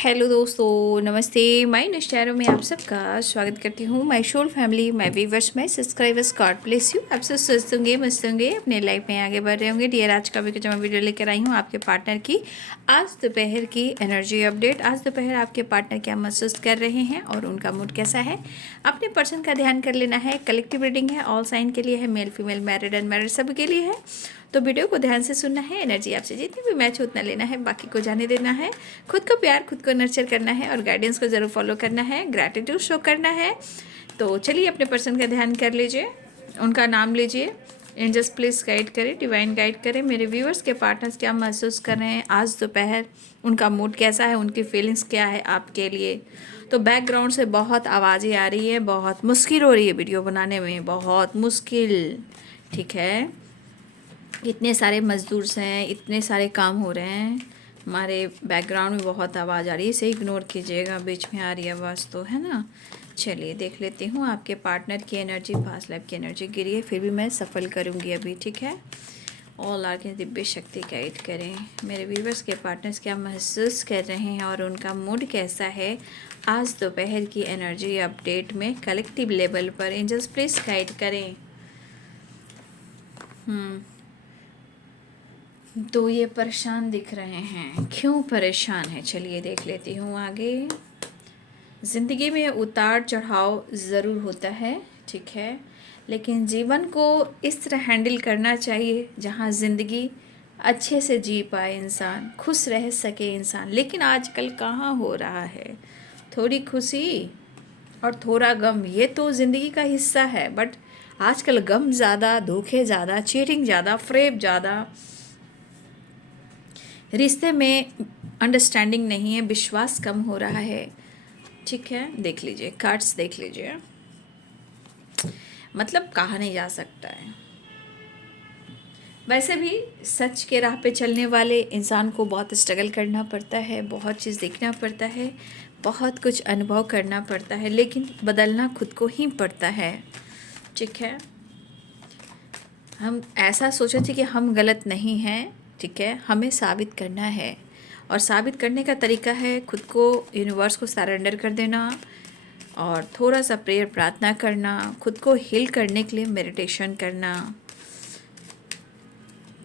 Hello दोस्तों, नमस्ते। मैं निष्ठारों में आप सबका स्वागत करती हूँ। My soul family, my viewers, my subscribers, God bless you. आप सब स्वस्थ होंगे, मस्त होंगे, अपने लाइफ में आगे बढ़ रहे होंगे। डियर, आज का जो मैं वीडियो लेकर आई हूँ आपके पार्टनर की आज दोपहर की एनर्जी अपडेट। आज दोपहर आपके पार्टनर क्या महसूस कर रहे हैं और उनका मूड कैसा है, अपने पर्सन का ध्यान कर लेना है। कलेक्टिव रीडिंग है, ऑल साइन के लिए है, मेल फीमेल, मैरिड अनमैरिड सभी के लिए है। तो वीडियो को ध्यान से सुनना है। एनर्जी आपसे जितनी भी मैच हो उतना लेना है, बाकी को जाने देना है। खुद को प्यार, खुद को नर्चर करना है और गाइडेंस को ज़रूर फॉलो करना है। ग्रैटिट्यूड शो करना है। तो चलिए अपने पर्सन का ध्यान कर लीजिए, उनका नाम लीजिए। एंजल्स प्लीज़ गाइड करें, डिवाइन गाइड करें। मेरे व्यूअर्स के पार्टनर्स क्या महसूस कर रहे हैं आज दोपहर, उनका मूड कैसा है, उनकी फीलिंग्स क्या है आपके लिए। तो बैकग्राउंड से बहुत आवाज़ें आ रही है, बहुत मुश्किल हो रही है वीडियो बनाने में, बहुत मुश्किल। ठीक है, इतने सारे मजदूर हैं, इतने सारे काम हो रहे हैं, हमारे बैकग्राउंड में बहुत आवाज़ आ रही है, इसे इग्नोर कीजिएगा, बीच में आ रही है आवाज़ तो, है ना। चलिए देख लेती हूँ आपके पार्टनर की एनर्जी, पास्ट लाइफ की एनर्जी गिरी है, फिर भी मैं सफल करूँगी अभी। ठीक है, ऑल आर के दिव्य शक्ति गाइड करें। मेरे व्यूवर्स के पार्टनर्स क्या महसूस कर रहे हैं और उनका मूड कैसा है आज दोपहर की एनर्जी अपडेट में कलेक्टिव लेवल पर। एंजल्स प्लीज़ गाइड करें। तो ये परेशान दिख रहे हैं, क्यों परेशान है, चलिए देख लेती हूँ आगे। ज़िंदगी में उतार चढ़ाव ज़रूर होता है, ठीक है, लेकिन जीवन को इस तरह हैंडल करना चाहिए जहाँ ज़िंदगी अच्छे से जी पाए इंसान, खुश रह सके इंसान। लेकिन आजकल कहाँ हो रहा है, थोड़ी खुशी और थोड़ा गम, ये तो ज़िंदगी का हिस्सा है। बट आजकल गम ज़्यादा, धोखे ज़्यादा, चीटिंग ज़्यादा, फ्रेब ज़्यादा, रिश्ते में अंडरस्टैंडिंग नहीं है, विश्वास कम हो रहा है। ठीक है, देख लीजिए, कार्ड्स देख लीजिए, मतलब कहा नहीं जा सकता है। वैसे भी सच के राह पे चलने वाले इंसान को बहुत स्ट्रगल करना पड़ता है, बहुत चीज़ देखना पड़ता है, बहुत कुछ अनुभव करना पड़ता है, लेकिन बदलना खुद को ही पड़ता है। ठीक है, हम ऐसा सोचे थे कि हम गलत नहीं हैं, ठीक है, हमें साबित करना है। और साबित करने का तरीका है खुद को यूनिवर्स को सरेंडर कर देना और थोड़ा सा प्रेयर, प्रार्थना करना, खुद को हील करने के लिए मेडिटेशन करना।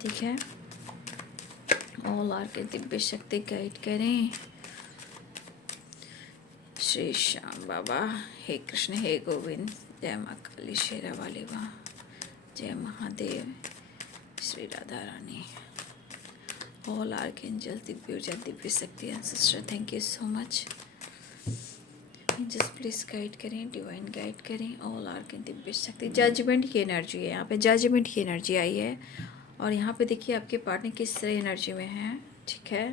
ठीक है, ऑल आर के दिव्य शक्ति गाइड करें। श्री श्याम बाबा, हे कृष्ण, हे गोविंद, जय माँ काली शेरा वाली माँ, जय महादेव, श्री राधा रानी, ऑल आर्कएंजल, दिव्य ऊर्जा, दिव्य शक्ति, ancestor, thank you so much. Just please guide करें, डिवाइन गाइड करें, ऑल आर के दिव्य शक्ति। जजमेंट की एनर्जी है यहाँ पे, जजमेंट की एनर्जी आई है। और यहाँ पे देखिए आपके पार्टनर किस तरह एनर्जी में है। ठीक है,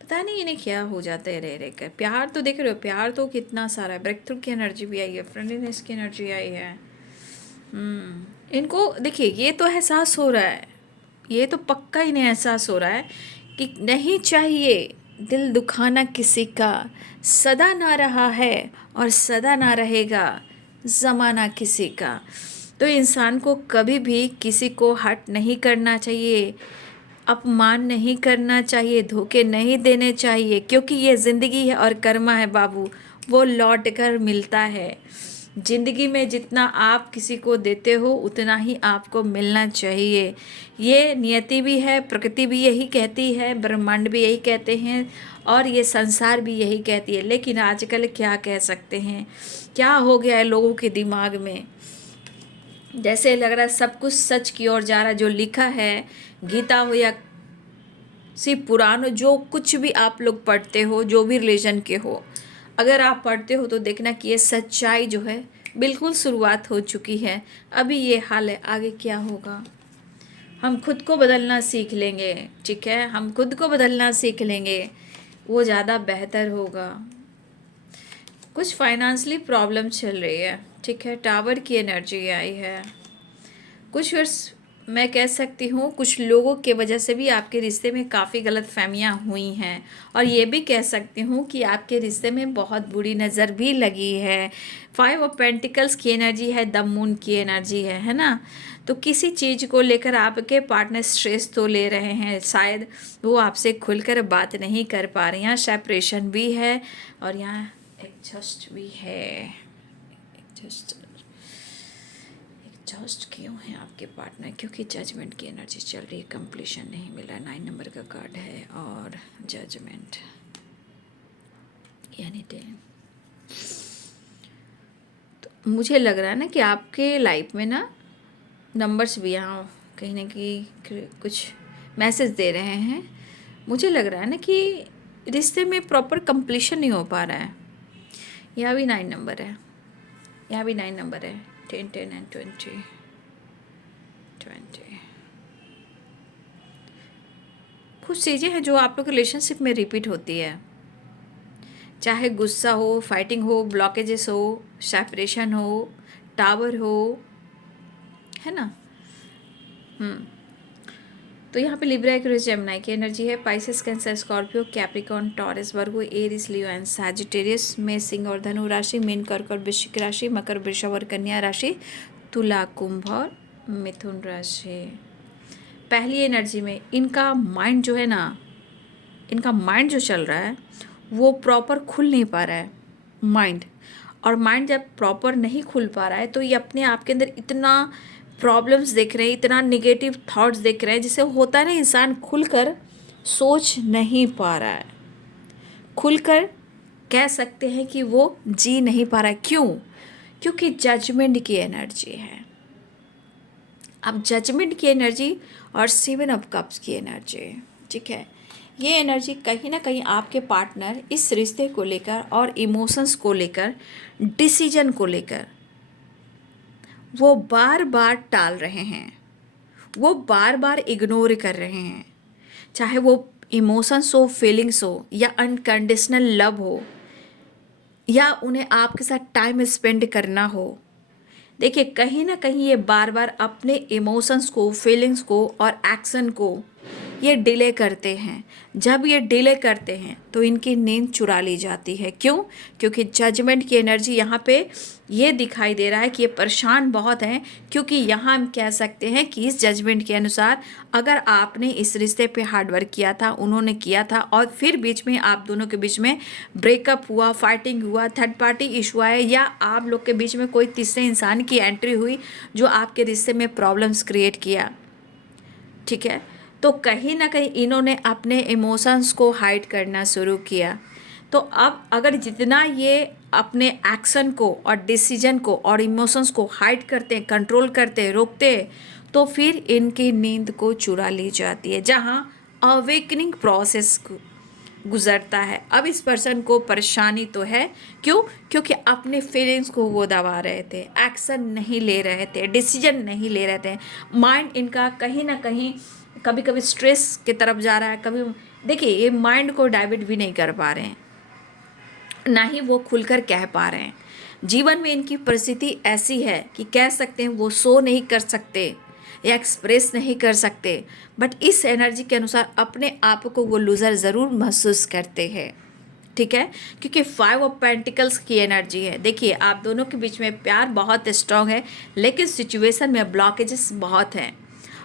पता नहीं इन्हें क्या हो जाता है रह रह कर। प्यार तो देख रहे हो, प्यार तो कितना सारा है। ब्रेक थ्रू की एनर्जी भी आई है, फ्रेंडलीनेस की एनर्जी आई है। इनको देखिए, ये तो एहसास हो रहा है, ये तो पक्का इन्हें एहसास हो रहा है कि नहीं चाहिए दिल दुखाना किसी का, सदा ना रहा है और सदा ना रहेगा ज़माना किसी का। तो इंसान को कभी भी किसी को हर्ट नहीं करना चाहिए, अपमान नहीं करना चाहिए, धोखे नहीं देने चाहिए, क्योंकि ये ज़िंदगी है और कर्मा है बाबू, वो लौट कर मिलता है। ज़िंदगी में जितना आप किसी को देते हो उतना ही आपको मिलना चाहिए। ये नियति भी है, प्रकृति भी यही कहती है, ब्रह्मांड भी यही कहते हैं और ये संसार भी यही कहती है। लेकिन आजकल क्या कह सकते हैं, क्या हो गया है लोगों के दिमाग में, जैसे लग रहा है सब कुछ सच की ओर जा रहा है। जो लिखा है गीता हो या शिव पुराण हो, जो कुछ भी आप लोग पढ़ते हो, जो भी रिलीजन के हो, अगर आप पढ़ते हो तो देखना कि ये सच्चाई जो है बिल्कुल शुरुआत हो चुकी है। अभी ये हाल है, आगे क्या होगा। हम खुद को बदलना सीख लेंगे, ठीक है, हम खुद को बदलना सीख लेंगे, वो ज़्यादा बेहतर होगा। कुछ फाइनेंशियली प्रॉब्लम चल रही है, ठीक है, टावर की एनर्जी आई है। कुछ वर्ष मैं कह सकती हूँ कुछ लोगों के वजह से भी आपके रिश्ते में काफ़ी गलतफहमियाँ हुई हैं। और ये भी कह सकती हूँ कि आपके रिश्ते में बहुत बुरी नज़र भी लगी है। 5 ऑफ पेंटिकल्स की एनर्जी है, द मून की एनर्जी है ना। तो किसी चीज़ को लेकर आपके पार्टनर स्ट्रेस तो ले रहे हैं, शायद वो आपसे खुलकर बात नहीं कर पा रहे हैं। यहाँ सेपरेशन भी है और यहाँ एग्जॉस्ट भी है। एग्जॉस्ट क्यों है आपके पार्टनर? क्योंकि जजमेंट की एनर्जी चल रही है, कंप्लीशन नहीं मिला। 9 नंबर का कार्ड है और जजमेंट यानी 10। तो मुझे लग रहा है ना कि आपके लाइफ में ना नंबर्स भी यहाँ कहीं ना कहीं कुछ मैसेज दे रहे हैं। मुझे लग रहा है ना कि रिश्ते में प्रॉपर कंप्लीशन नहीं हो पा रहा है। यहाँ भी 9 नंबर है, यहाँ भी 9 नंबर है। 10 10 एंड 20 20। कुछ चीज़ें हैं जो आप लोग रिलेशनशिप में रिपीट होती है, चाहे गुस्सा हो, फाइटिंग हो, ब्लॉकेजेस हो, सेपरेशन हो, टावर हो, है ना। तो यहाँ पे लिब्रा, एक्वेरियस, जेमिनी की एनर्जी है। Pisces, Cancer, Scorpio, Capricorn, Taurus, Virgo, Aries, Leo and Sagittarius में सिंह और धनु राशि, मीन, कर्क और वृश्चिक राशि, मकर, वृषभ और कन्या राशि, तुला, कुंभ और मिथुन राशि। पहली एनर्जी में इनका माइंड जो है ना, इनका माइंड जो चल रहा है वो प्रॉपर खुल नहीं पा रहा है माइंड। और माइंड जब प्रॉपर नहीं खुल पा रहा है तो ये अपने आप के अंदर इतना प्रॉब्लम्स देख रहे हैं, इतना निगेटिव थॉट्स देख रहे हैं, जिससे होता है ना इंसान खुलकर सोच नहीं पा रहा है, खुलकर कह सकते हैं कि वो जी नहीं पा रहा है। क्यों? क्योंकि जजमेंट की एनर्जी है। अब जजमेंट की एनर्जी और 7 ऑफ कप्स की एनर्जी, ठीक है, ये एनर्जी कहीं ना कहीं आपके पार्टनर इस रिश्ते को लेकर और इमोशंस को लेकर, डिसीजन को लेकर वो बार बार टाल रहे हैं, वो बार बार इग्नोर कर रहे हैं। चाहे वो इमोशंस हो, फीलिंग्स हो, या अनकंडीशनल लव हो, या उन्हें आपके साथ टाइम स्पेंड करना हो। देखिए कहीं ना कहीं ये बार बार अपने इमोशंस को, फीलिंग्स को और एक्शन को ये डिले करते हैं। जब ये डिले करते हैं तो इनकी नींद चुरा ली जाती है। क्यों? क्योंकि जजमेंट की एनर्जी यहाँ पे ये दिखाई दे रहा है कि ये परेशान बहुत हैं। क्योंकि यहाँ हम कह सकते हैं कि इस जजमेंट के अनुसार अगर आपने इस रिश्ते पे हार्डवर्क किया था, उन्होंने किया था, और फिर बीच में आप दोनों के बीच में ब्रेकअप हुआ, फाइटिंग हुआ, थर्ड पार्टी इशू आया, या आप लोग के बीच में कोई तीसरे इंसान की एंट्री हुई जो आपके रिश्ते में प्रॉब्लम्स क्रिएट किया, ठीक है, तो कहीं ना कहीं इन्होंने अपने इमोशंस को हाइड करना शुरू किया। तो अब अगर जितना ये अपने एक्शन को और डिसीजन को और इमोशंस को हाइड करते हैं, कंट्रोल करते हैं, रोकते हैं, तो फिर इनकी नींद को चुरा ली जाती है, जहाँ अवेकनिंग प्रोसेस गुजरता है। अब इस पर्सन को परेशानी तो है। क्यों? क्योंकि अपने फीलिंग्स को वो दबा रहे थे, एक्शन नहीं ले रहे थे, डिसीजन नहीं ले रहे थे। माइंड इनका कहीं ना कहीं कभी कभी स्ट्रेस की तरफ जा रहा है, कभी देखिए ये माइंड को डाइवर्ट भी नहीं कर पा रहे हैं, ना ही वो खुलकर कह पा रहे हैं। जीवन में इनकी परिस्थिति ऐसी है कि कह सकते हैं वो सो नहीं कर सकते या एक्सप्रेस नहीं कर सकते, बट इस एनर्जी के अनुसार अपने आप को वो लूज़र ज़रूर महसूस करते हैं, ठीक है, क्योंकि 5 ऑफ पेंटिकल्स की एनर्जी है। देखिए आप दोनों के बीच में प्यार बहुत स्ट्रांग है, लेकिन सिचुएशन में ब्लॉकेजेस बहुत हैं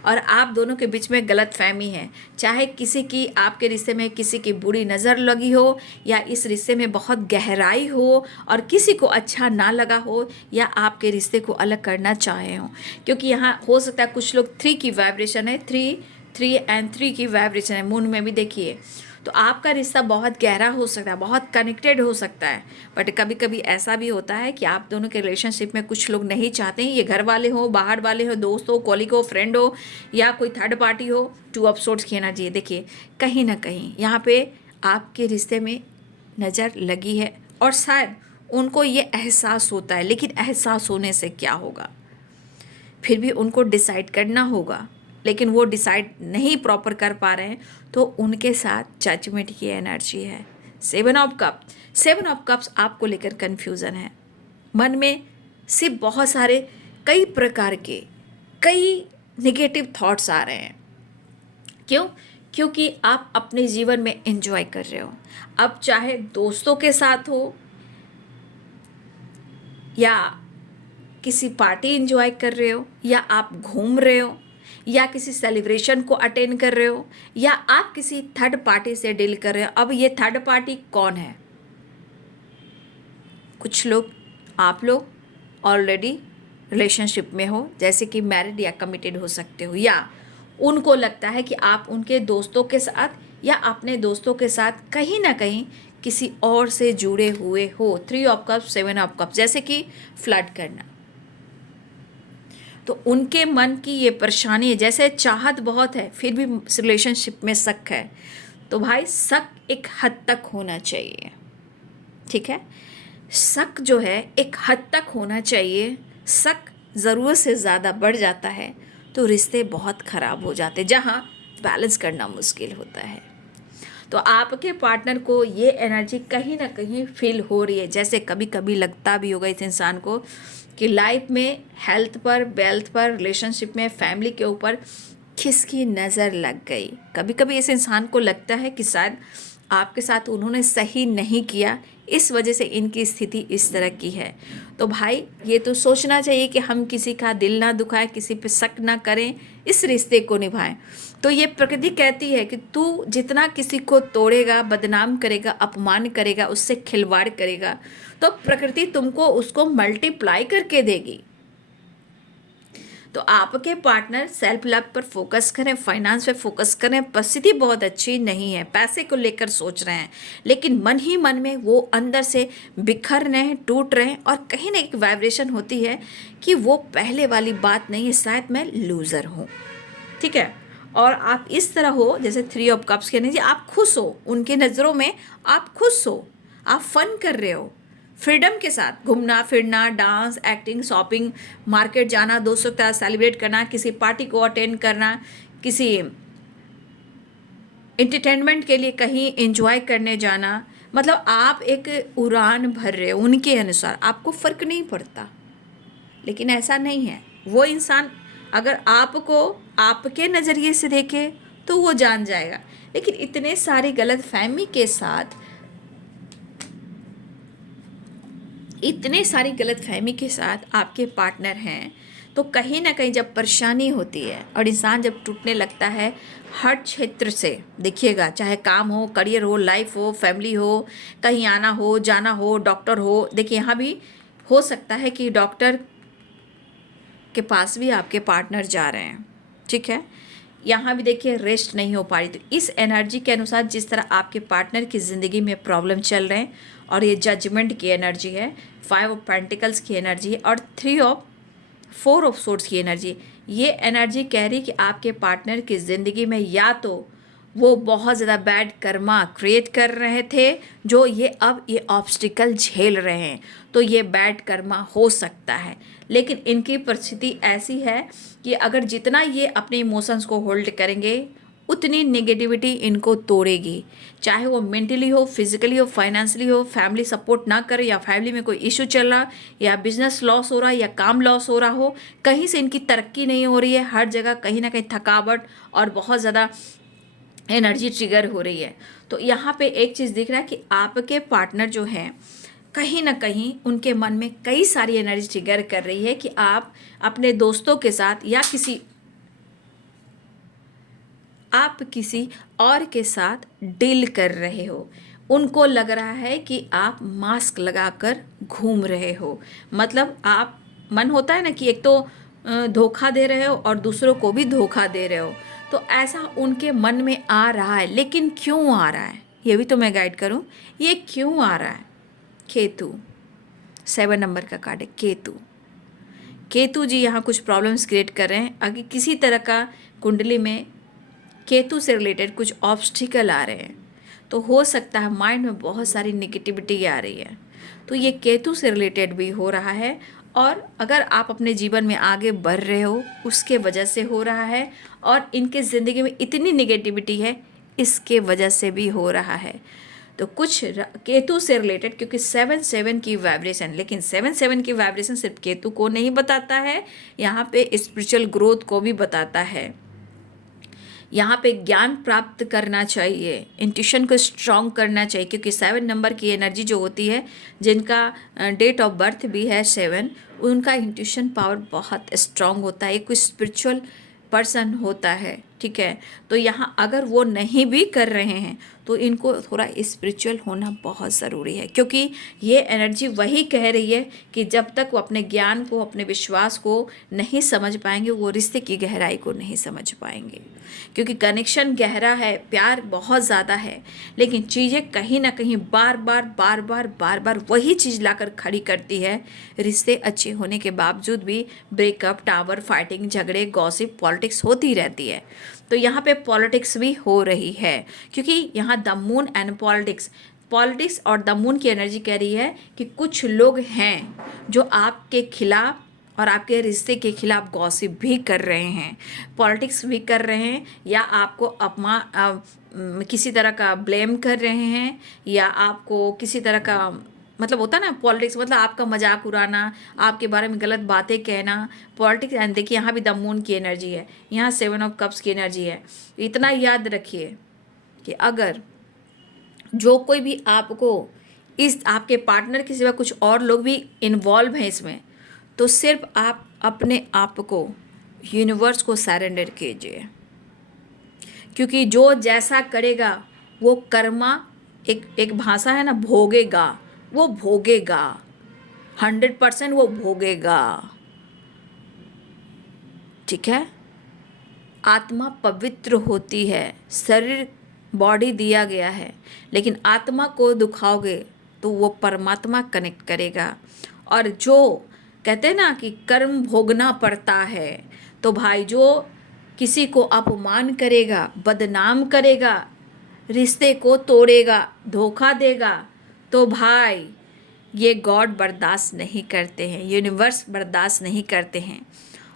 और आप दोनों के बीच में गलत फहमी है। चाहे किसी की आपके रिश्ते में किसी की बुरी नज़र लगी हो, या इस रिश्ते में बहुत गहराई हो और किसी को अच्छा ना लगा हो, या आपके रिश्ते को अलग करना चाहे हो। क्योंकि यहाँ हो सकता है कुछ लोग 3 की वाइब्रेशन है, 3 एंड 3 की वाइब्रेशन है मून में भी। देखिए तो आपका रिश्ता बहुत गहरा हो सकता है, बहुत कनेक्टेड हो सकता है, बट कभी कभी ऐसा भी होता है कि आप दोनों के रिलेशनशिप में कुछ लोग नहीं चाहते हैं, ये घर वाले हो, बाहर वाले हो, दोस्त हो, कॉलीग हो, फ्रेंड हो, या कोई थर्ड पार्टी हो। 2 ऑफ सोर्ड्स की एनर्जी है। देखिए कहीं ना कहीं यहाँ पे आपके रिश्ते में नज़र लगी है और शायद उनको ये एहसास होता है, लेकिन एहसास होने से क्या होगा, फिर भी उनको डिसाइड करना होगा, लेकिन वो डिसाइड नहीं प्रॉपर कर पा रहे हैं, तो उनके साथ जजमेंट की एनर्जी है। 7 ऑफ कप्स, 7 ऑफ कप्स आपको लेकर कन्फ्यूज़न है, मन में सिर्फ बहुत सारे कई प्रकार के कई नेगेटिव थॉट्स आ रहे हैं। क्यों? क्योंकि आप अपने जीवन में एंजॉय कर रहे हो। अब चाहे दोस्तों के साथ हो या किसी पार्टी एंजॉय कर रहे हो, या आप घूम रहे हो, या किसी सेलिब्रेशन को अटेंड कर रहे हो, या आप किसी थर्ड पार्टी से डील कर रहे हो। अब ये थर्ड पार्टी कौन है? कुछ लोग, आप लोग ऑलरेडी रिलेशनशिप में हो, जैसे कि मैरिड या कमिटेड हो सकते हो, या उनको लगता है कि आप उनके दोस्तों के साथ या अपने दोस्तों के साथ कहीं ना कहीं किसी और से जुड़े हुए हो। 3 ऑफ कप्स, 7 ऑफ कप्स, जैसे कि फ्लर्ट करना। तो उनके मन की ये परेशानी है, जैसे चाहत बहुत है फिर भी रिलेशनशिप में शक है। तो भाई शक एक हद तक होना चाहिए, ठीक है? शक जो है एक हद तक होना चाहिए। शक ज़रूरत से ज़्यादा बढ़ जाता है तो रिश्ते बहुत ख़राब हो जाते हैं, जहाँ बैलेंस करना मुश्किल होता है। तो आपके पार्टनर को ये एनर्जी कहीं ना कहीं फील हो रही है, जैसे कभी कभी लगता भी होगा इस इंसान को कि लाइफ में हेल्थ पर, वेल्थ पर, रिलेशनशिप में, फैमिली के ऊपर किसकी नज़र लग गई। कभी कभी इस इंसान को लगता है कि शायद आपके साथ उन्होंने सही नहीं किया, इस वजह से इनकी स्थिति इस तरह की है। तो भाई ये तो सोचना चाहिए कि हम किसी का दिल ना दुखाएं, किसी पे शक ना करें, इस रिश्ते को निभाएं। तो ये प्रकृति कहती है कि तू जितना किसी को तोड़ेगा, बदनाम करेगा, अपमान करेगा, उससे खिलवाड़ करेगा, तो प्रकृति तुमको उसको मल्टीप्लाई करके देगी। तो आपके पार्टनर सेल्फ लव पर फोकस करें, फाइनेंस पे फोकस करें। परिस्थिति बहुत अच्छी नहीं है, पैसे को लेकर सोच रहे हैं, लेकिन मन ही मन में वो अंदर से बिखर रहे हैं, टूट रहे हैं, और कहीं ना एक वाइब्रेशन होती है कि वो पहले वाली बात नहीं है, शायद मैं लूज़र हूँ, ठीक है? और आप इस तरह हो जैसे 3 ऑफ कप्स के नहीं, आप खुश हो, उनके नज़रों में आप खुश हो, आप फन कर रहे हो, फ्रीडम के साथ घूमना फिरना, डांस, एक्टिंग, शॉपिंग, मार्केट जाना, दोस्तों के साथ सेलिब्रेट करना, किसी पार्टी को अटेंड करना, किसी एंटरटेनमेंट के लिए कहीं एंजॉय करने जाना। मतलब आप एक उड़ान भर रहे हो उनके अनुसार, आपको फ़र्क नहीं पड़ता। लेकिन ऐसा नहीं है। वो इंसान अगर आपको आपके नज़रिए से देखे तो वो जान जाएगा, लेकिन इतने सारी गलतफहमी के साथ, इतने सारी गलतफहमी के साथ आपके पार्टनर हैं, तो कहीं ना कहीं जब परेशानी होती है और इंसान जब टूटने लगता है हर क्षेत्र से, देखिएगा, चाहे काम हो, करियर हो, लाइफ हो, फैमिली हो, कहीं आना हो, जाना हो, डॉक्टर हो। देखिए यहाँ भी हो सकता है कि डॉक्टर के पास भी आपके पार्टनर जा रहे हैं, ठीक है? यहाँ भी देखिए रेस्ट नहीं हो पा रही। तो इस एनर्जी के अनुसार जिस तरह आपके पार्टनर की ज़िंदगी में प्रॉब्लम चल रहे हैं, और ये जजमेंट की एनर्जी है, 5 ऑफ पेंटिकल्स की एनर्जी है, और 4 ऑफ सोर्ड्स की एनर्जी। ये एनर्जी कह रही कि आपके पार्टनर की ज़िंदगी में या तो वो बहुत ज़्यादा बैड कर्मा क्रिएट कर रहे थे, जो ये अब ये ऑब्स्टिकल झेल रहे हैं, तो ये बैड कर्मा हो सकता है। लेकिन इनकी परिस्थिति ऐसी है कि अगर जितना ये अपने इमोशंस को होल्ड करेंगे, उतनी नेगेटिविटी इनको तोड़ेगी, चाहे वो मेंटली हो, फिजिकली हो, फाइनेंशियली हो, फैमिली सपोर्ट ना करे, या फैमिली में कोई इशू चल रहा, या बिजनेस लॉस हो रहा, या काम लॉस हो रहा हो, कहीं से इनकी तरक्की नहीं हो रही है, हर जगह कहीं ना कहीं थकावट और बहुत ज़्यादा एनर्जी ट्रिगर हो रही है। तो यहाँ पे एक चीज़ दिख रहा है कि आपके पार्टनर जो हैं, कहीं ना कहीं उनके मन में कई सारी एनर्जी ट्रिगर कर रही है कि आप अपने दोस्तों के साथ या किसी और के साथ डील कर रहे हो। उनको लग रहा है कि आप मास्क लगाकर घूम रहे हो। मतलब आप, मन होता है ना कि एक तो धोखा दे रहे हो और दूसरों को भी धोखा दे रहे हो, तो ऐसा उनके मन में आ रहा है। लेकिन क्यों आ रहा है, ये भी तो मैं गाइड करूं, ये क्यों आ रहा है? केतु, 7 नंबर का कार्ड है केतु। केतु जी यहाँ कुछ प्रॉब्लम्स क्रिएट कर रहे हैं। अगर किसी तरह का कुंडली में केतु से रिलेटेड कुछ ऑब्स्टिकल आ रहे हैं, तो हो सकता है माइंड में बहुत सारी नेगेटिविटी आ रही है, तो ये केतु से रिलेटेड भी हो रहा है। और अगर आप अपने जीवन में आगे बढ़ रहे हो, उसके वजह से हो रहा है, और इनके ज़िंदगी में इतनी नेगेटिविटी है, इसके वजह से भी हो रहा है। तो कुछ केतु से रिलेटेड, क्योंकि 7-7 की वाइब्रेशन, लेकिन 7-7 की वाइब्रेशन सिर्फ केतु को नहीं बताता है, यहाँ पे स्पिरिचुअल ग्रोथ को भी बताता है। यहाँ पे ज्ञान प्राप्त करना चाहिए, इंट्यूशन को स्ट्रॉन्ग करना चाहिए, क्योंकि 7 नंबर की एनर्जी जो होती है, जिनका डेट ऑफ बर्थ भी है 7, उनका इंट्यूशन पावर बहुत स्ट्रॉन्ग होता है, एक कोई स्पिरिचुअल पर्सन होता है, ठीक है। तो यहाँ अगर वो नहीं भी कर रहे हैं तो इनको थोड़ा स्पिरिचुअल होना बहुत ज़रूरी है, क्योंकि ये एनर्जी वही कह रही है कि जब तक वो अपने ज्ञान को, अपने विश्वास को नहीं समझ पाएंगे, वो रिश्ते की गहराई को नहीं समझ पाएंगे। क्योंकि कनेक्शन गहरा है, प्यार बहुत ज़्यादा है, लेकिन चीज़ें कहीं ना कहीं बार बार वही चीज़ लाकर खड़ी करती है। रिश्ते अच्छे होने के बावजूद भी ब्रेकअप, टावर, फाइटिंग, झगड़े, गॉसिप, पॉलिटिक्स होती रहती है। तो यहाँ पे पॉलिटिक्स भी हो रही है, क्योंकि यहाँ द मून एंड पॉलिटिक्स और द मून की एनर्जी कह रही है कि कुछ लोग हैं जो आपके खिलाफ और आपके रिश्ते के खिलाफ गॉसिप भी कर रहे हैं, पॉलिटिक्स भी कर रहे हैं, या आपको किसी तरह का ब्लेम कर रहे हैं, या आपको किसी तरह का, मतलब होता है ना पॉलिटिक्स, मतलब आपका मजाक उड़ाना, आपके बारे में गलत बातें कहना, पॉलिटिक्स। एंड देखिए यहाँ भी द मून की एनर्जी है, यहाँ 7 ऑफ कप्स की एनर्जी है। इतना याद रखिए कि अगर जो कोई भी आपको, इस आपके पार्टनर के सिवा कुछ और लोग भी इन्वॉल्व हैं इसमें, तो सिर्फ आप अपने आप को यूनिवर्स को सरेंडर कीजिए, क्योंकि जो जैसा करेगा वो कर्मा, एक भाषा है ना, भोगेगा, वो भोगेगा, 100% वो भोगेगा, ठीक है। आत्मा पवित्र होती है, शरीर बॉडी दिया गया है, लेकिन आत्मा को दुखाओगे तो वो परमात्मा कनेक्ट करेगा। और जो कहते हैं ना कि कर्म भोगना पड़ता है, तो भाई जो किसी को अपमान करेगा, बदनाम करेगा, रिश्ते को तोड़ेगा, धोखा देगा, तो भाई ये गॉड बर्दाश्त नहीं करते हैं, यूनिवर्स बर्दाश्त नहीं करते हैं।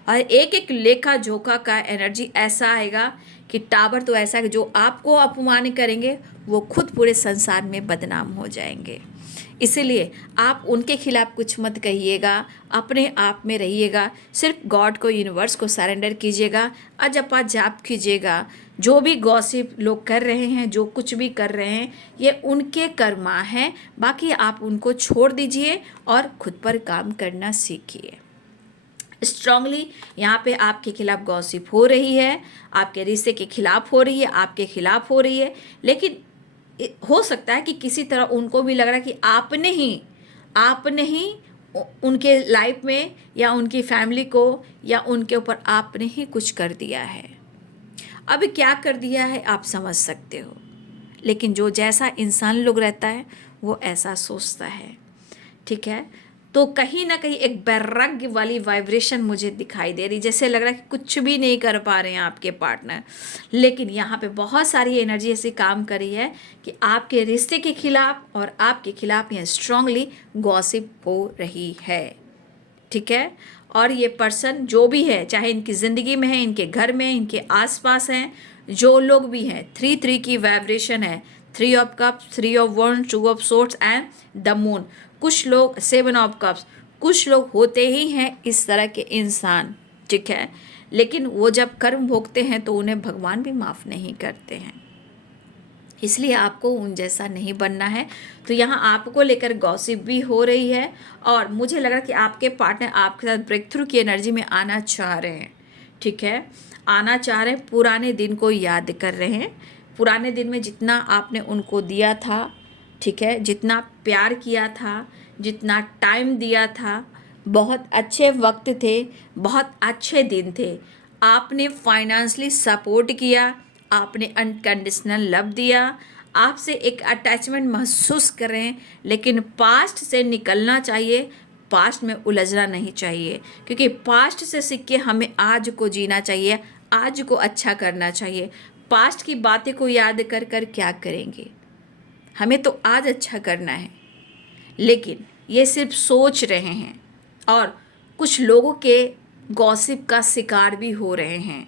और एक एक लेखा जोखा का एनर्जी ऐसा आएगा कि टावर तो ऐसा है कि जो आपको अपमान करेंगे वो खुद पूरे संसार में बदनाम हो जाएंगे। इसीलिए आप उनके खिलाफ कुछ मत कहिएगा, अपने आप में रहिएगा, सिर्फ गॉड को, यूनिवर्स को सरेंडर कीजिएगा, अजपा जाप कीजिएगा। जो भी गॉसिप लोग कर रहे हैं, जो कुछ भी कर रहे हैं, ये उनके कर्मा हैं, बाकी आप उनको छोड़ दीजिए और खुद पर काम करना सीखिए। स्ट्रांगली यहाँ पे आपके खिलाफ गॉसिप हो रही है, आपके रिश्ते के खिलाफ हो रही है, आपके खिलाफ हो रही है, लेकिन हो सकता है कि किसी तरह उनको भी लग रहा है कि आपने ही उनके लाइफ में या उनकी फैमिली को या उनके ऊपर आपने ही कुछ कर दिया है। अब क्या कर दिया है आप समझ सकते हो, लेकिन जो जैसा इंसान लोग रहता है वो ऐसा सोचता है, ठीक है। तो कहीं ना कहीं एक वैराग्य वाली वाइब्रेशन मुझे दिखाई दे रही, जैसे लग रहा है कि कुछ भी नहीं कर पा रहे हैं आपके पार्टनर, लेकिन यहाँ पे बहुत सारी एनर्जी ऐसी काम कर रही है कि आपके रिश्ते के खिलाफ और आपके खिलाफ यहाँ स्ट्रांगली गॉसिप हो रही है, ठीक है। और ये पर्सन जो भी है, चाहे इनकी ज़िंदगी में है, इनके घर में, इनके आसपास हैं, जो लोग भी हैं, 3 की वाइब्रेशन है, 3 of cups, 3 of wands, 2 of swords and the moon. कुछ लोग 7 ऑफ कप्स, कुछ लोग होते ही हैं इस तरह के इंसान, ठीक है। लेकिन वो जब कर्म भोगते हैं तो उन्हें भगवान भी माफ़ नहीं करते हैं, इसलिए आपको उन जैसा नहीं बनना है। तो यहाँ आपको लेकर गॉसिप भी हो रही है, और मुझे लग रहा है कि आपके पार्टनर आपके साथ ब्रेक थ्रू की एनर्जी में आना चाह रहे हैं, ठीक है, आना चाह रहे हैं, पुराने दिन को याद कर रहे हैं, पुराने दिन में जितना आपने उनको दिया था, ठीक है, जितना प्यार किया था, जितना टाइम दिया था, बहुत अच्छे वक्त थे, बहुत अच्छे दिन थे, आपने फाइनेंशियली सपोर्ट किया, आपने अनकंडीशनल लव दिया, आपसे एक अटैचमेंट महसूस करें, लेकिन पास्ट से निकलना चाहिए, पास्ट में उलझना नहीं चाहिए, क्योंकि पास्ट से सीख के हमें आज को जीना चाहिए, आज को अच्छा करना चाहिए। पास्ट की बातें को याद कर कर क्या करेंगे, हमें तो आज अच्छा करना है, लेकिन ये सिर्फ सोच रहे हैं और कुछ लोगों के गॉसिप का शिकार भी हो रहे हैं।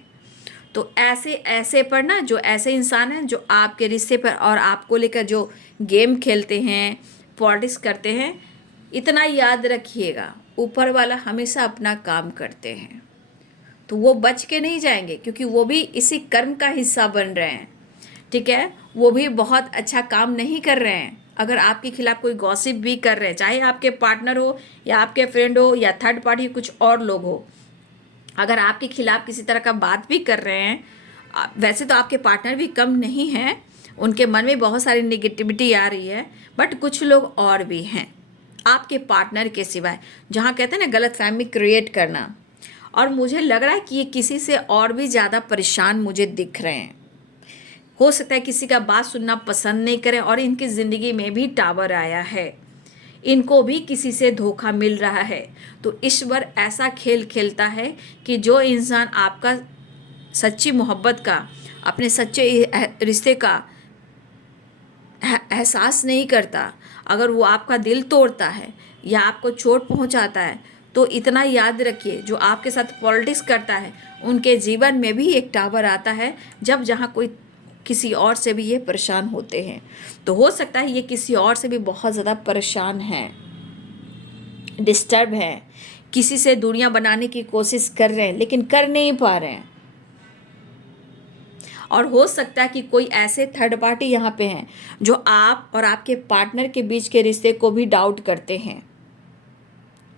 तो ऐसे पर ना, जो ऐसे इंसान हैं जो आपके रिश्ते पर और आपको लेकर जो गेम खेलते हैं, पॉलिटिक्स करते हैं, इतना याद रखिएगा, ऊपर वाला हमेशा अपना काम करते हैं। तो वो बच के नहीं जाएंगे, क्योंकि वो भी इसी कर्म का हिस्सा बन रहे हैं। ठीक है, वो भी बहुत अच्छा काम नहीं कर रहे हैं। अगर आपके खिलाफ कोई गॉसिप भी कर रहे हैं, चाहे आपके पार्टनर हो या आपके फ्रेंड हो या थर्ड पार्टी कुछ और लोग हो, अगर आपके खिलाफ किसी तरह का बात भी कर रहे हैं, वैसे तो आपके पार्टनर भी कम नहीं हैं, उनके मन में बहुत सारी नेगेटिविटी आ रही है, बट कुछ लोग और भी हैं आपके पार्टनर के सिवाय, जहाँ कहते हैं ना गलत फहमी क्रिएट करना। और मुझे लग रहा है कि ये किसी से और भी ज़्यादा परेशान मुझे दिख रहे हैं। हो सकता है किसी का बात सुनना पसंद नहीं करें, और इनकी ज़िंदगी में भी टावर आया है, इनको भी किसी से धोखा मिल रहा है। तो ईश्वर ऐसा खेल खेलता है कि जो इंसान आपका सच्ची मोहब्बत का, अपने सच्चे रिश्ते का एहसास नहीं करता, अगर वो आपका दिल तोड़ता है या आपको चोट पहुंचाता है, तो इतना याद रखिए, जो आपके साथ पॉलिटिक्स करता है उनके जीवन में भी एक टावर आता है, जब जहाँ कोई किसी और से भी ये परेशान होते हैं। तो हो सकता है ये किसी और से भी बहुत ज़्यादा परेशान हैं, डिस्टर्ब हैं, किसी से दूरियां बनाने की कोशिश कर रहे हैं लेकिन कर नहीं पा रहे हैं। और हो सकता है कि कोई ऐसे थर्ड पार्टी यहाँ पे हैं जो आप और आपके पार्टनर के बीच के रिश्ते को भी डाउट करते हैं।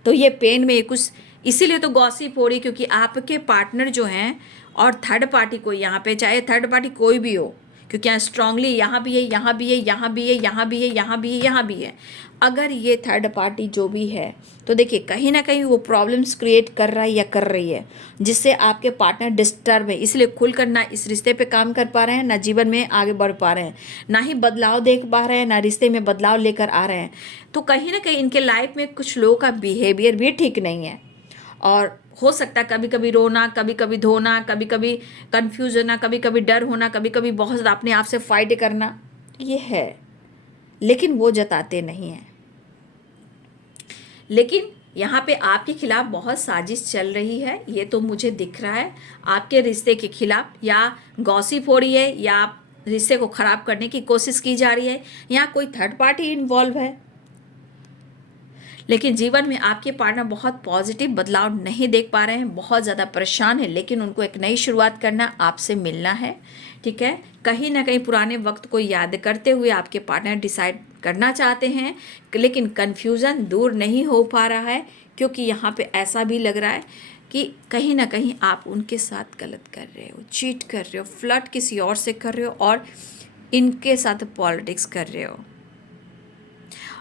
तो ये पेन में कुछ इसीलिए तो गॉसिप हो रही, क्योंकि आपके पार्टनर जो हैं और थर्ड पार्टी को यहाँ पे, चाहे थर्ड पार्टी कोई भी हो, क्योंकि यहाँ स्ट्रांगली यहाँ भी है, यहाँ भी है, यहाँ भी है, यहाँ भी है, यहाँ भी है, यहाँ भी है। अगर ये थर्ड पार्टी जो भी है, तो देखिए कहीं ना कहीं वो प्रॉब्लम्स क्रिएट कर रहा है या कर रही है, जिससे आपके पार्टनर डिस्टर्ब है। इसलिए खुलकर ना इस रिश्ते पे काम कर पा रहे हैं, ना जीवन में आगे बढ़ पा रहे हैं, ना ही बदलाव देख पा रहे हैं, ना रिश्ते में बदलाव लेकर आ रहे हैं। तो कहीं ना कहीं इनके लाइफ में कुछ लोगों का बिहेवियर भी ठीक नहीं है। और हो सकता है कभी कभी रोना, कभी कभी धोना, कभी कभी कन्फ्यूज होना, कभी कभी डर होना, कभी कभी बहुत ज़्यादा अपने आप से फाइट करना, ये है, लेकिन वो जताते नहीं हैं। लेकिन यहाँ पे आपके खिलाफ बहुत साजिश चल रही है, ये तो मुझे दिख रहा है, आपके रिश्ते के खिलाफ, या गॉसिप हो रही है, या रिश्ते को ख़राब करने की कोशिश की जा रही है, या कोई थर्ड पार्टी इन्वॉल्व है। लेकिन जीवन में आपके पार्टनर बहुत पॉजिटिव बदलाव नहीं देख पा रहे हैं, बहुत ज़्यादा परेशान है, लेकिन उनको एक नई शुरुआत करना, आपसे मिलना है। ठीक है, कहीं ना कहीं पुराने वक्त को याद करते हुए आपके पार्टनर डिसाइड करना चाहते हैं, लेकिन कन्फ्यूज़न दूर नहीं हो पा रहा है, क्योंकि यहाँ पे ऐसा भी लग रहा है कि कहीं ना कहीं आप उनके साथ गलत कर रहे हो, चीट कर रहे हो, फ्लर्ट किसी और से कर रहे हो, और इनके साथ पॉलिटिक्स कर रहे हो।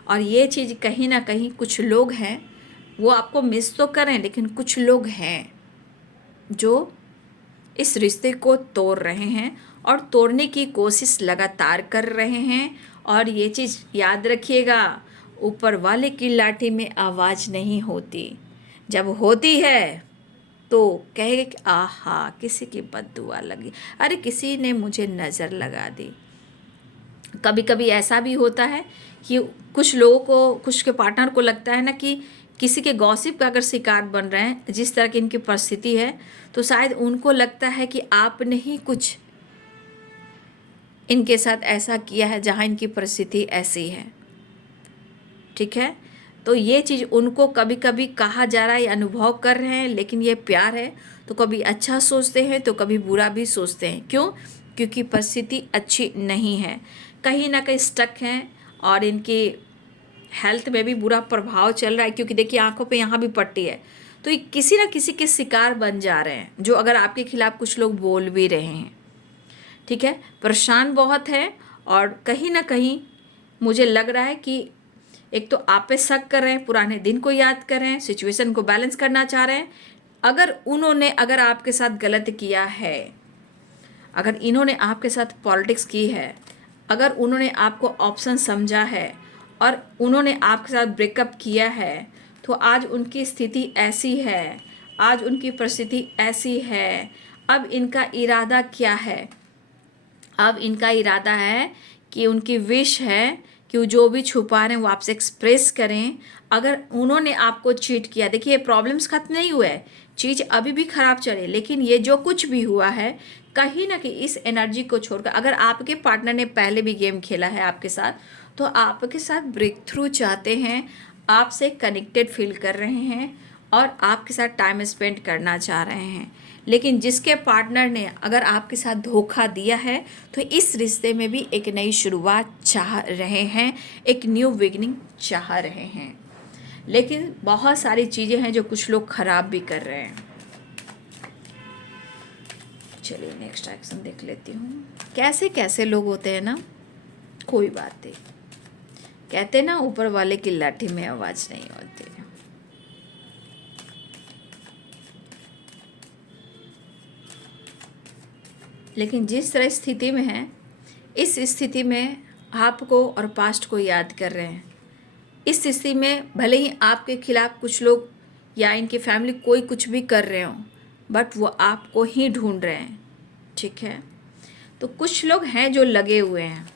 और ये चीज़ कहीं ना कहीं कुछ लोग हैं, वो आपको मिस तो करें, लेकिन कुछ लोग हैं जो इस रिश्ते को तोड़ रहे हैं और तोड़ने की कोशिश लगातार कर रहे हैं। और ये चीज़ याद रखिएगा, ऊपर वाले की लाठी में आवाज़ नहीं होती, जब होती है तो कहेगा कि आहा किसी की बद्दुआ लगी, अरे किसी ने मुझे नज़र लगा दी। कभी कभी ऐसा भी होता है कि कुछ लोगों को, कुछ के पार्टनर को लगता है ना कि किसी के गॉसिप का अगर शिकार बन रहे हैं, जिस तरह की इनकी परिस्थिति है, तो शायद उनको लगता है कि आपने ही कुछ इनके साथ ऐसा किया है जहाँ इनकी परिस्थिति ऐसी है। ठीक है, तो ये चीज़ उनको कभी कभी कहा जा रहा है, अनुभव कर रहे हैं, लेकिन ये प्यार है तो कभी अच्छा सोचते हैं तो कभी बुरा भी सोचते हैं। क्यों? क्योंकि परिस्थिति अच्छी नहीं है, कहीं ना कहीं स्टक हैं, और इनकी हेल्थ में भी बुरा प्रभाव चल रहा है, क्योंकि देखिए आंखों पे यहाँ भी पट्टी है। तो ये किसी ना किसी के शिकार बन जा रहे हैं, जो अगर आपके खिलाफ कुछ लोग बोल भी रहे हैं। ठीक है, परेशान बहुत है, और कहीं ना कहीं मुझे लग रहा है कि एक तो आप पे शक कर रहे हैं, पुराने दिन को याद कर रहे हैं, सिचुएशन को बैलेंस करना चाह रहे हैं। अगर आपके साथ गलत किया है, अगर इन्होंने आपके साथ पॉलिटिक्स की है, अगर उन्होंने आपको ऑप्शन समझा है और उन्होंने आपके साथ ब्रेकअप किया है, तो आज उनकी स्थिति ऐसी है, आज उनकी परिस्थिति ऐसी है। अब इनका इरादा क्या है? अब इनका इरादा है कि उनकी विश है कि जो भी छुपा रहे हैं वो आपसे एक्सप्रेस करें। अगर उन्होंने आपको चीट किया, देखिए प्रॉब्लम्स खत्म नहीं हुए, चीज़ अभी भी ख़राब चले, लेकिन ये जो कुछ भी हुआ है, कहीं ना कहीं इस एनर्जी को छोड़कर, अगर आपके पार्टनर ने पहले भी गेम खेला है आपके साथ, तो आपके साथ ब्रेक थ्रू चाहते हैं, आपसे कनेक्टेड फील कर रहे हैं और आपके साथ टाइम स्पेंड करना चाह रहे हैं। लेकिन जिसके पार्टनर ने अगर आपके साथ धोखा दिया है तो इस रिश्ते में भी एक नई शुरुआत चाह रहे हैं, एक न्यू बिगनिंग चाह रहे हैं। लेकिन बहुत सारी चीज़ें हैं जो कुछ लोग ख़राब भी कर रहे हैं। चलिए नेक्स्ट एक्शन देख लेती हूँ। कैसे कैसे लोग होते हैं ना, कोई बात नहीं, कहते ना ऊपर वाले की लाठी में आवाज़ नहीं होती। लेकिन जिस तरह स्थिति में है, इस स्थिति में आपको और पास्ट को याद कर रहे हैं। इस स्थिति में भले ही आपके खिलाफ कुछ लोग या इनकी फैमिली कोई कुछ भी कर रहे हो, बट वो आपको ही ढूंढ रहे हैं, ठीक है। तो कुछ लोग हैं जो लगे हुए हैं।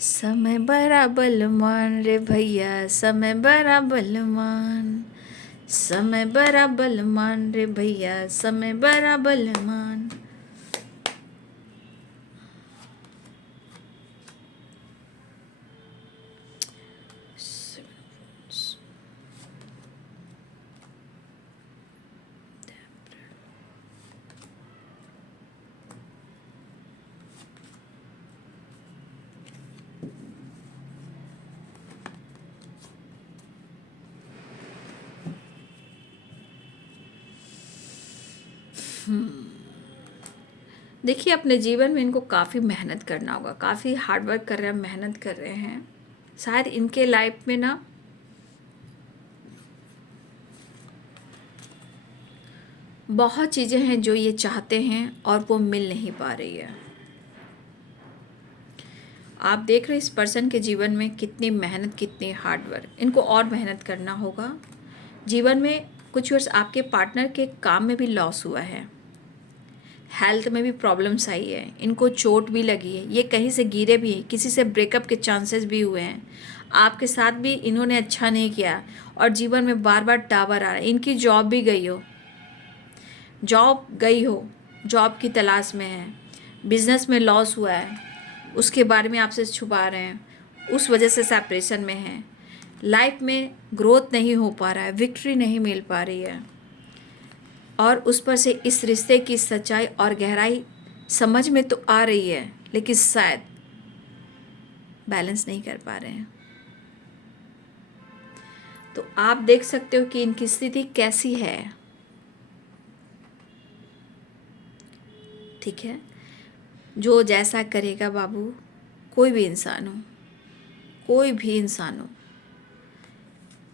समय बड़ा बलवान रे भैया, समय बड़ा बलवान, समय बड़ा बलवान रे भैया, समय बड़ा बलवान। देखिए अपने जीवन में इनको काफ़ी मेहनत करना होगा, काफ़ी हार्ड वर्क कर रहे हैं, मेहनत कर रहे हैं। शायद इनके लाइफ में ना बहुत चीज़ें हैं जो ये चाहते हैं और वो मिल नहीं पा रही है। आप देख रहे हैं इस पर्सन के जीवन में कितनी मेहनत, कितनी हार्ड वर्क, इनको और मेहनत करना होगा। जीवन में कुछ वर्ष आपके पार्टनर के काम में भी लॉस हुआ है, हेल्थ में भी प्रॉब्लम्स आई है, इनको चोट भी लगी है, ये कहीं से गिरे भी हैं, किसी से ब्रेकअप के चांसेस भी हुए हैं, आपके साथ भी इन्होंने अच्छा नहीं किया और जीवन में बार बार टावर आ रहा है। इनकी जॉब भी गई हो, जॉब की तलाश में है, बिजनेस में लॉस हुआ है, उसके बारे में आपसे छुपा रहे हैं, उस वजह से सेपरेशन में है, लाइफ में ग्रोथ नहीं हो पा रहा है, विक्ट्री नहीं मिल पा रही है, और उस पर से इस रिश्ते की सच्चाई और गहराई समझ में तो आ रही है, लेकिन शायद बैलेंस नहीं कर पा रहे हैं। तो आप देख सकते हो कि इनकी स्थिति कैसी है, ठीक है। जो जैसा करेगा बाबू, कोई भी इंसान हो, कोई भी इंसान हो,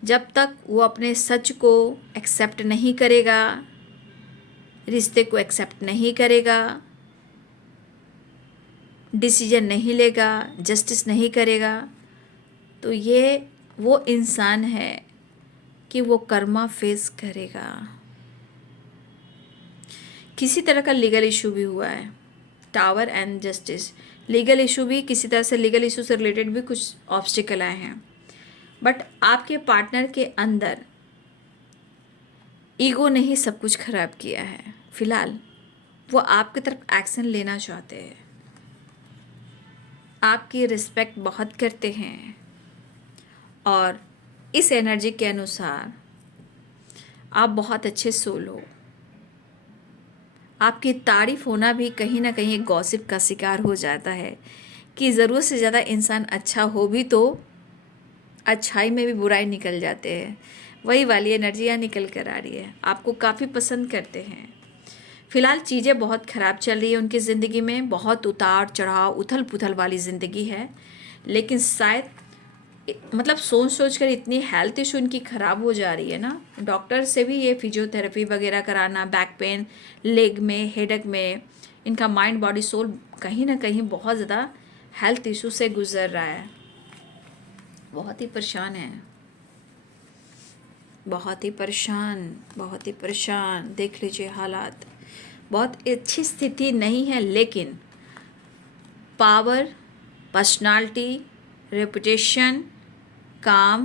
जब तक वो अपने सच को एक्सेप्ट नहीं करेगा, रिश्ते को एक्सेप्ट नहीं करेगा, डिसीजन नहीं लेगा, जस्टिस नहीं करेगा, तो ये वो इंसान है कि वो कर्मा फेस करेगा। किसी तरह का लीगल इशू भी हुआ है, tower and justice, legal issue भी, किसी तरह से लीगल इशू से रिलेटेड भी कुछ ऑब्स्टिकल आए हैं, बट आपके पार्टनर के अंदर ईगो ने ही सब कुछ खराब किया है। फिलहाल वो आपकी तरफ एक्शन लेना चाहते हैं, आपकी रिस्पेक्ट बहुत करते हैं, और इस एनर्जी के अनुसार आप बहुत अच्छे सोल हो। आपकी तारीफ होना भी कहीं ना कहीं एक गॉसिप का शिकार हो जाता है कि ज़रूरत से ज़्यादा इंसान अच्छा हो भी तो अच्छाई में भी बुराई निकल जाते हैं। वही वाली एनर्जियाँ निकल कर आ रही है, आपको काफ़ी पसंद करते हैं। फ़िलहाल चीज़ें बहुत ख़राब चल रही है उनकी ज़िंदगी में, बहुत उतार चढ़ाव, उथल पुथल वाली ज़िंदगी है, लेकिन शायद मतलब सोच सोच कर इतनी हेल्थ इशू इनकी ख़राब हो जा रही है ना, डॉक्टर से भी ये फिजियोथेरेपी वगैरह कराना, बैक पेन, लेग में, हेडेक में, इनका माइंड बॉडी सोल कहीं ना कहीं बहुत ज़्यादा हेल्थ इशू से गुजर रहा है, बहुत ही परेशान है, बहुत ही परेशान, बहुत ही परेशान। देख लीजिए हालात, बहुत अच्छी स्थिति नहीं है, लेकिन पावर, पर्सनालिटी, रेपुटेशन, काम,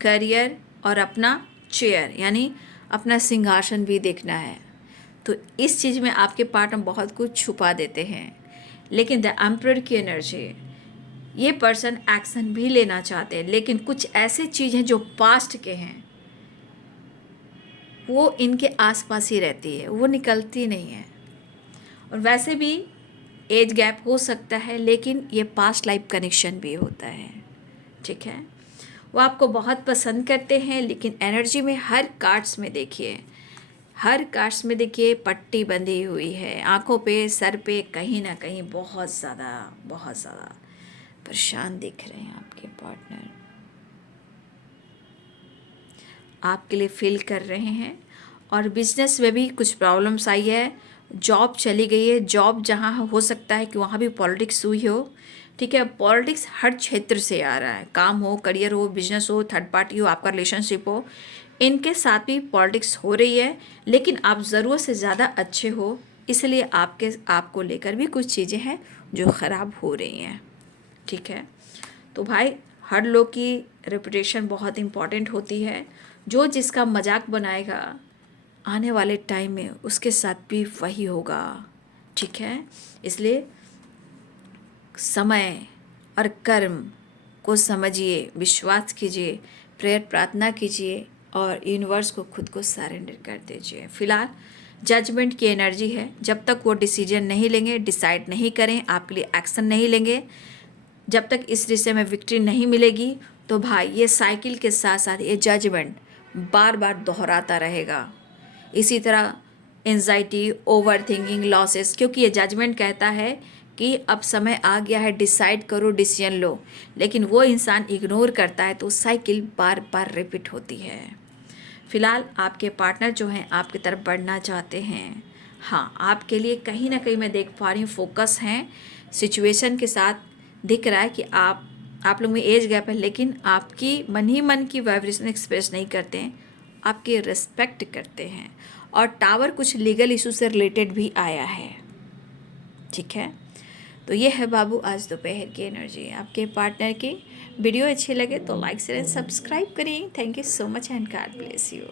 करियर और अपना चेयर यानी अपना सिंहासन भी देखना है। तो इस चीज़ में आपके पार्टनर बहुत कुछ छुपा देते हैं, लेकिन द एम्परर की एनर्जी, ये पर्सन एक्शन भी लेना चाहते हैं, लेकिन कुछ ऐसे चीज़ हैं जो पास्ट के हैं, वो इनके आसपास ही रहती है, वो निकलती नहीं है। और वैसे भी एज गैप हो सकता है, लेकिन ये पास्ट लाइफ कनेक्शन भी होता है। ठीक है, वो आपको बहुत पसंद करते हैं, लेकिन एनर्जी में हर कार्ड्स में देखिए, हर कार्ड्स में देखिए पट्टी बंधी हुई है, आंखों पे, सर पे, कहीं ना कहीं बहुत ज़्यादा परेशान दिख रहे हैं आपके पार्टनर। आपके लिए फील कर रहे हैं। और बिजनेस में भी कुछ प्रॉब्लम्स आई है, जॉब चली गई है, जॉब जहाँ हो सकता है कि वहाँ भी पॉलिटिक्स हुई हो। ठीक है, पॉलिटिक्स हर क्षेत्र से आ रहा है, काम हो, करियर हो, बिजनेस हो, थर्ड पार्टी हो, आपका रिलेशनशिप हो, इनके साथ भी पॉलिटिक्स हो रही है। लेकिन आप ज़रूरत से ज़्यादा अच्छे हो, इसलिए आपको लेकर भी कुछ चीज़ें हैं जो ख़राब हो रही हैं। ठीक है, तो भाई हर लोग की रेपुटेशन बहुत इम्पॉर्टेंट होती है। जो जिसका मजाक बनाएगा आने वाले टाइम में उसके साथ भी वही होगा। ठीक है, इसलिए समय और कर्म को समझिए, विश्वास कीजिए, प्रेयर प्रार्थना कीजिए और यूनिवर्स को खुद को सरेंडर कर दीजिए। फिलहाल जजमेंट की एनर्जी है, जब तक वो डिसीजन नहीं लेंगे, डिसाइड नहीं करें, आपके लिए एक्शन नहीं लेंगे, जब तक इस रिश्ते में विक्ट्री नहीं मिलेगी, तो भाई ये साइकिल के साथ साथ ये जजमेंट बार बार दोहराता रहेगा। इसी तरह एंजाइटी, ओवर थिंकिंग, लॉसेस, क्योंकि ये जजमेंट कहता है कि अब समय आ गया है, डिसाइड करो, डिसीजन लो, लेकिन वो इंसान इग्नोर करता है, तो साइकिल बार बार रिपीट होती है। फिलहाल आपके पार्टनर जो हैं आपकी तरफ बढ़ना चाहते हैं। हाँ, आपके लिए कहीं ना कहीं मैं देख पा रही हूँ फोकस हैं, सिचुएशन के साथ दिख रहा है कि आप लोग में एज गैप है, लेकिन आपकी मन ही मन की वाइब्रेशन एक्सप्रेस नहीं करते हैं, आपकी रिस्पेक्ट करते हैं। और टावर कुछ लीगल इशू से रिलेटेड भी आया है। ठीक है, तो ये है बाबू आज दोपहर की एनर्जी आपके पार्टनर की। वीडियो अच्छी लगे तो लाइक शेयर सब्सक्राइब करें। Thank you so much and God bless you.